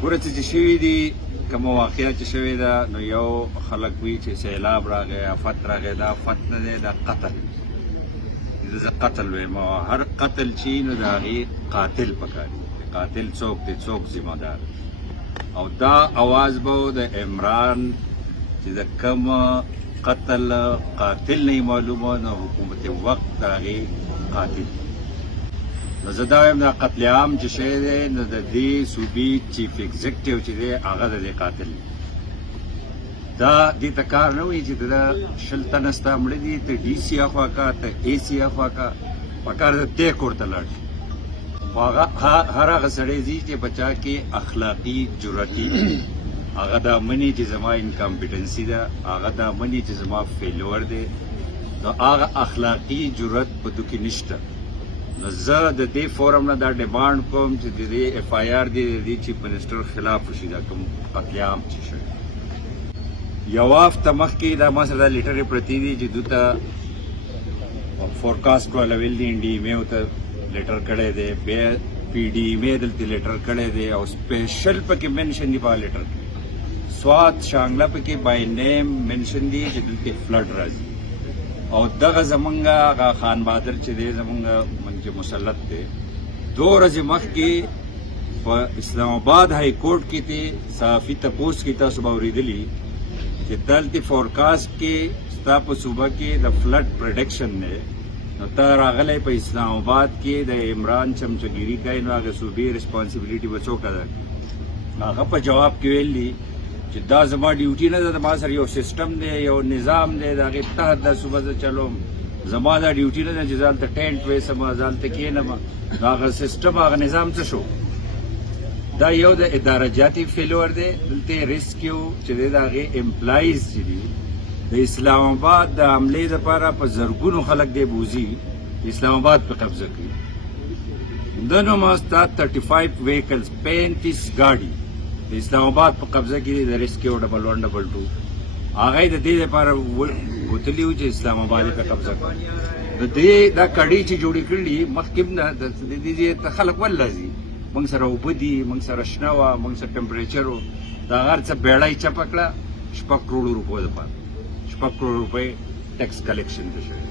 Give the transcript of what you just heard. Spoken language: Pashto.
ګوره چې شوي دي کوم واقعه چې شوې ده نو یو خلک وی چې سیلاب راغی آفت راغی دا آفت نه دی دا قتل زه قتل وایم هر قتل چې نو د هغې قاتل پکار دی قاتل څوک دی څوک ذمه دار او دا اواز به د عمران چې د کوم قتل قاتل نه معلومه نو حکومت وقت د هغې قاتل نو زه دا وایم دا قتل عام چې شوی دی نو د دې صوبې چیف ایگزیکټیو چې دی هغه د دې قاتل دا دې ته کار نه وایي چې د 20 تنه ستا مړه دي ته ډي سي اخوا کا ته اے سي اخوا کا پکار د دې کور ته لاړ شي خو هغه هر هغه سړی ځي چې بچا کې اخلاقي جرأتي هغه دا مني چې زما انکمپیټنسي ده هغه دا مني چې زما فیلور دی نو هغه اخلاقي جرأت په دو کې نشته نو زه د دې فورم نه دا ډیمانډ کوم چې د دې اف آی آر دی د چیف منسټر خلاف وشي دا کوم قتل عام چې شوی یو هفته مخکې دا ما سره دا لیټرې پرتې دي چې دوی ته فورکاسټ والا ویل دي ان ډي ایم اے ته لیټر کړی دی بیا پی ډي ایم اے دلته لیټر کړی دی او سپیشل پکې منشن دي په لیټر کې سوات شانګله پکې بای نیم منشن دي چې دلته فلډ راځي او دغه زمونږ هغه خان بهادر چې دی زمونږ منځ مسلط دی 2 ورځې مخکې په اسلام آباد های کورټ کې ته صحافي تپوس کې تاسو به اورېدلي چې دلته فورکاسټ کې ستا په صوبه کې د فلډ پرډکشن دی نو ته راغلی په اسلام آباد کې د عمران چمچګیري کوي نو هغه صوبې ریسپانسبلیټي به څوک ادا کوي هغه په جواب کې ویل دي چې دا زما ډیوټي نه ده ما سره یو سیسټم دی یو نظام دی د هغې تحت دا صوبه زه چلوم زما دا ډیوټي نه ده چې ځان ته ټینټ ویسم ځان ته کښېنم هغه سیسټم هغه نظام څه شو دا یو د اداره جاتي فیلور دی دلته ریسکیو چې دی د هغې امپلایز چې دي د اسلام آباد د حملې دپاره په زرګونو خلک دی بوځي اسلام آباد په قبضه کوي دنو ما ستا 35 ویکلز 35 ګاډي د اسلام آباد په قبضه کې د ریسکیو 112 هغه د دې لپاره وتلي وو چې اسلام آباد په قبضه کړي د دې دا کړي چې جوړې کړي مخکې نه د دې خلک ولازي موږ سره اوبه دي موږ سره شنه وه موږ سره ټمپریچر و دا هر څه بیړۍ چپه کړه 6 کروړو روپیو دپاره 6 کروړ روپۍ ټیکس کلیکشن ته شوی